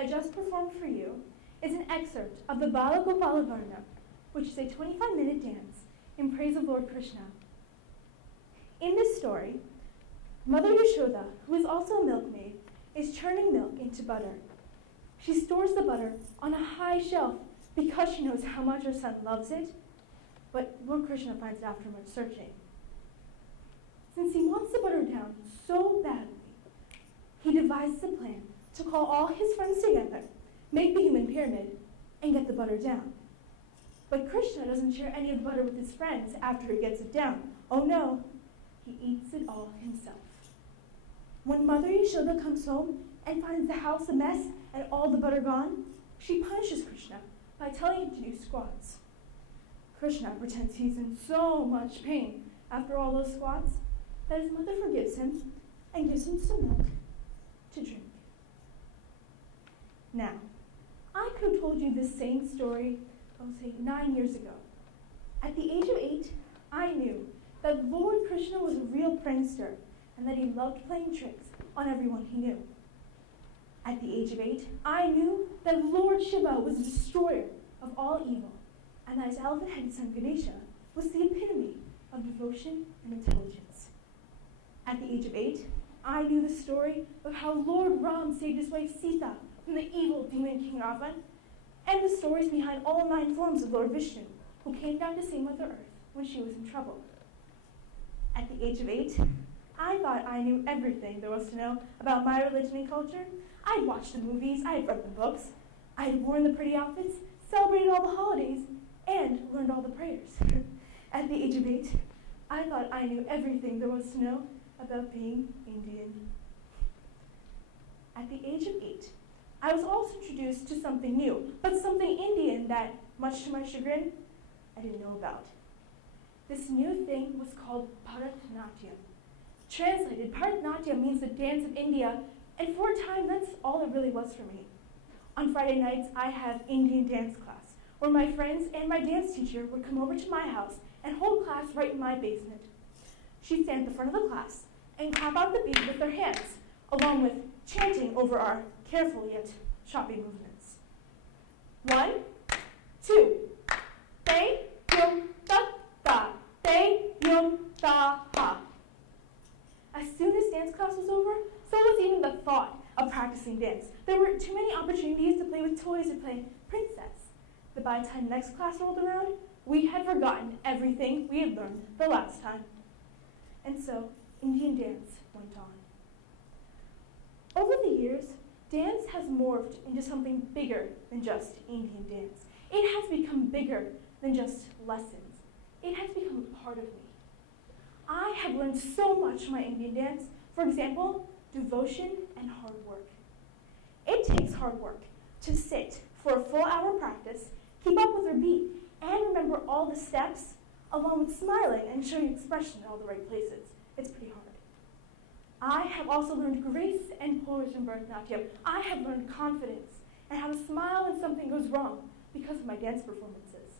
I just performed for you is an excerpt of the Bala Gopala Varna, which is a 25-minute dance in praise of Lord Krishna. In this story, Mother Yashoda, who is also a milkmaid, is churning milk into butter. She stores the butter on a high shelf because she knows how much her son loves it, but Lord Krishna finds it after much searching. Since he wants the butter down so badly, he devises a plan to call all his friends together, make the human pyramid, and get the butter down. But Krishna doesn't share any of the butter with his friends after he gets it down. Oh no, he eats it all himself. When Mother Yashoda comes home and finds the house a mess and all the butter gone, she punishes Krishna by telling him to do squats. Krishna pretends he's in so much pain after all those squats that his mother forgives him and gives him some milk to drink. Now, I could have told you this same story, I'll say 9 years ago. At the age of 8, I knew that Lord Krishna was a real prankster and that he loved playing tricks on everyone he knew. At the age of 8, I knew that Lord Shiva was the destroyer of all evil, and that his elephant-headed son Ganesha was the epitome of devotion and intelligence. At the age of 8, I knew the story of how Lord Ram saved his wife Sita from the evil demon King Ravan, and the stories behind all 9 forms of Lord Vishnu, who came down to save Mother Earth when she was in trouble. At the age of 8, I thought I knew everything there was to know about my religion and culture. I'd watched the movies, I'd read the books, I'd worn the pretty outfits, celebrated all the holidays, and learned all the prayers. At the age of 8, I thought I knew everything there was to know about being Indian. At the age of 8, I was also introduced to something new, but something Indian that, much to my chagrin, I didn't know about. This new thing was called Bharatanatyam. Translated, Bharatanatyam means the dance of India, and for a time, that's all it really was for me. On Friday nights, I have Indian dance class, where my friends and my dance teacher would come over to my house and hold class right in my basement. She'd stand at the front of the class and clap out the beat with their hands, along with chanting over our careful yet choppy movements. 1, 2, te, yum, da, da, te, yum, da, ha. As soon as dance class was over, so was even the thought of practicing dance. There were too many opportunities to play with toys or play princess. But by the time next class rolled around, we had forgotten everything we had learned the last time. And so, Indian dance went on. Over the years, dance has morphed into something bigger than just Indian dance. It has become bigger than just lessons. It has become a part of me. I have learned so much from my Indian dance. For example, devotion and hard work. It takes hard work to sit for a full hour practice, keep up with your beat, and remember all the steps, along with smiling and showing expression in all the right places. It's pretty hard. I have also learned grace and poise from Bharatanatyam. I have learned confidence and how to smile when something goes wrong because of my dance performances.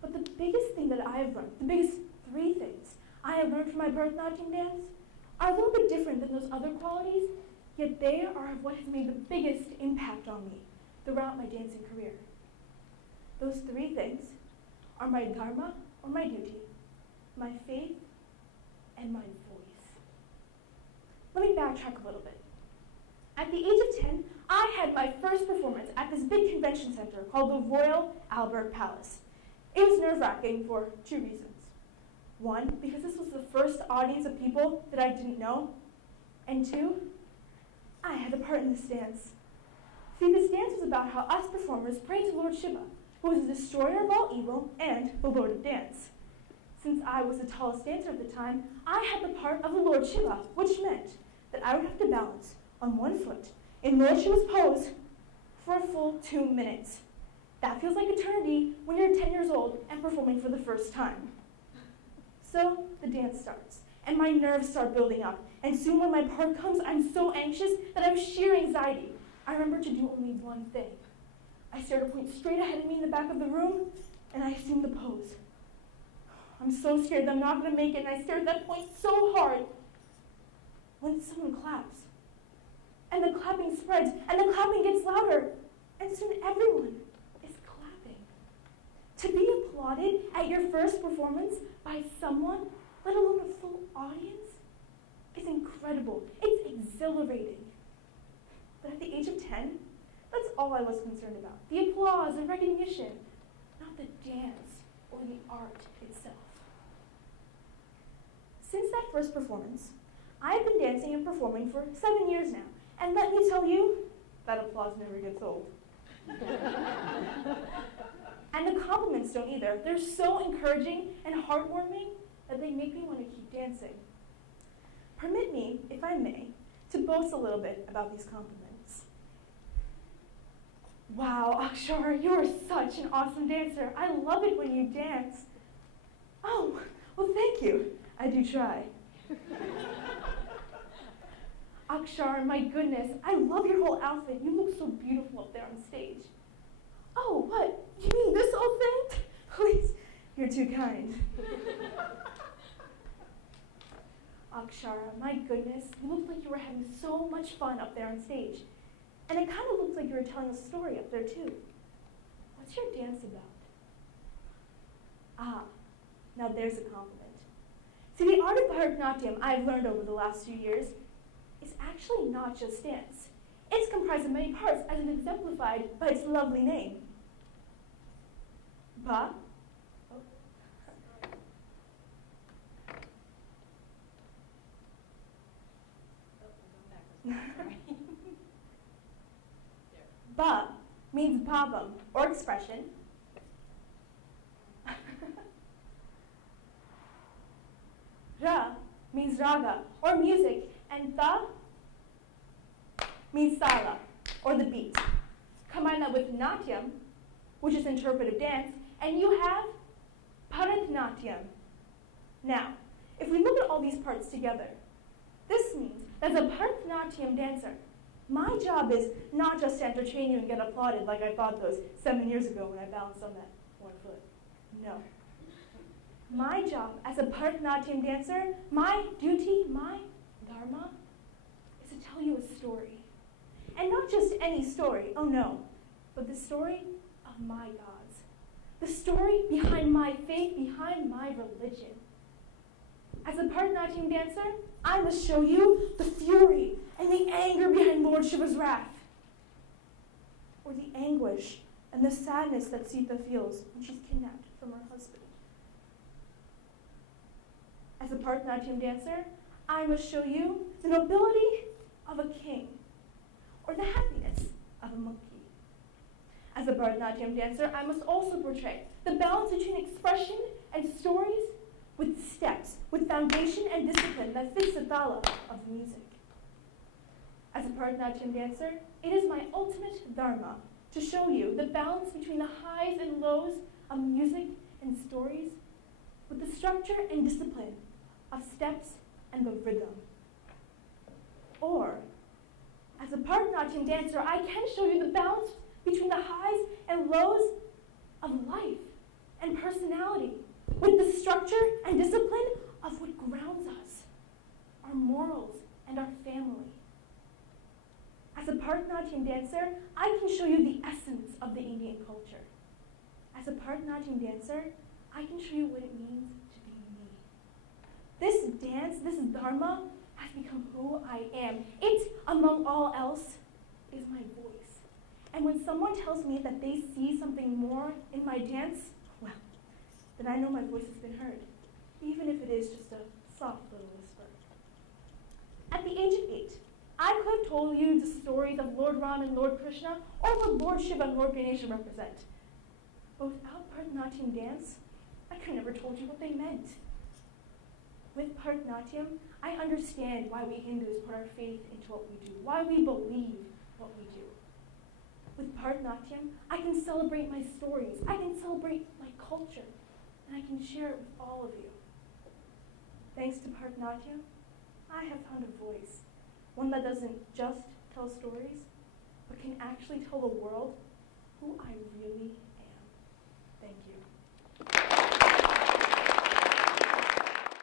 But the biggest thing that I have learned, the biggest 3 things I have learned from my Bharatanatyam dance are a little bit different than those other qualities, yet they are what has made the biggest impact on me throughout my dancing career. Those 3 things are my dharma, or my duty, my faith, and my voice. Let me backtrack a little bit. At the age of 10, I had my first performance at this big convention center called the Royal Albert Palace. It was nerve-wracking for 2 reasons. 1, because this was the first audience of people that I didn't know, and 2, I had a part in this dance. See, this dance was about how us performers prayed to Lord Shiva, who was the destroyer of all evil and the Lord of Dance. Since I was the tallest dancer at the time, I had the part of the Lord Shiva, which meant that I would have to balance on 1 foot in Lord Shiva's pose for a full 2 minutes. That feels like eternity when you're 10 years old and performing for the first time. So the dance starts, and my nerves start building up, and soon when my part comes, I'm so anxious that I have sheer anxiety. I remember to do only 1 thing. I stared a point straight ahead of me in the back of the room, and I assumed the pose. I'm so scared that I'm not going to make it, and I stared at that point so hard when someone claps. And the clap clapping spreads, and the clapping gets louder, and soon everyone is clapping. To be applauded at your first performance by someone, let alone a full audience, is incredible. It's exhilarating. But at the age of 10, that's all I was concerned about. The applause and recognition, not the dance or the art itself. Since that first performance, I've been dancing and performing for 7 years now. And let me tell you, that applause never gets old. And the compliments don't either. They're so encouraging and heartwarming that they make me want to keep dancing. Permit me, if I may, to boast a little bit about these compliments. Wow, Akshara, you are such an awesome dancer. I love it when you dance. Oh, well, thank you. I do try. Akshara, my goodness, I love your whole outfit. You look so beautiful up there on stage. Oh, what? You mean this old thing? Please, you're too kind. Akshara, my goodness, you looked like you were having so much fun up there on stage. And it kind of looked like you were telling a story up there too. What's your dance about? Ah, now there's a compliment. See, the art of Bharatanatyam I've learned over the last few years is actually not just dance. It's comprised of many parts, as is exemplified by its lovely name. Ba. Oh. Ba means bhavam, or expression. Ra means raga, or music, and tha means sala, or the beat. Combine that with natyam, which is interpretive dance, and you have Bharatanatyam. Now, if we look at all these parts together, this means that as a Bharatanatyam dancer, my job is not just to entertain you and get applauded like I thought those 7 years ago when I balanced on that one foot. No. My job as a Bharatanatyam dancer, my duty, my dharma, is to tell you a story. And not just any story, oh no, but the story of my gods. The story behind my faith, behind my religion. As a Bharatanatyam dancer, I must show you the fury and the anger behind Lord Shiva's wrath, or the anguish and the sadness that Sita feels when she's kidnapped from her husband. As a Bharatanatyam dancer, I must show you the nobility of a king, or the happiness of a monkey. As a Bharatanatyam dancer, I must also portray the balance between expression and stories with steps, with foundation and discipline that fits the thala of music. As a Bharatanatyam dancer, it is my ultimate dharma to show you the balance between the highs and lows of music and stories with the structure and discipline of steps and the rhythm. Or, as a Bharatanatyam dancer, I can show you the balance between the highs and lows of life and personality with the structure and discipline of what grounds us, our morals and our family. As a Bharatanatyam dancer, I can show you the essence of the Indian culture. As a Bharatanatyam dancer, I can show you what it means to be me. This dance, this dharma, has become who I am. It, among all else, is my voice. And when someone tells me that they see something more in my dance, well, then I know my voice has been heard, even if it is just a soft little whisper. At the age of 8, I could have told you the stories of Lord Ram and Lord Krishna, or what Lord Shiva and Lord Ganesha represent. But without Bharatanatyam dance, I could never told you what they meant. With Bharatanatyam, I understand why we Hindus put our faith into what we do, why we believe what we do. With Bharatanatyam, I can celebrate my stories, I can celebrate my culture, and I can share it with all of you. Thanks to Bharatanatyam, I have found a voice, one that doesn't just tell stories, but can actually tell the world who I really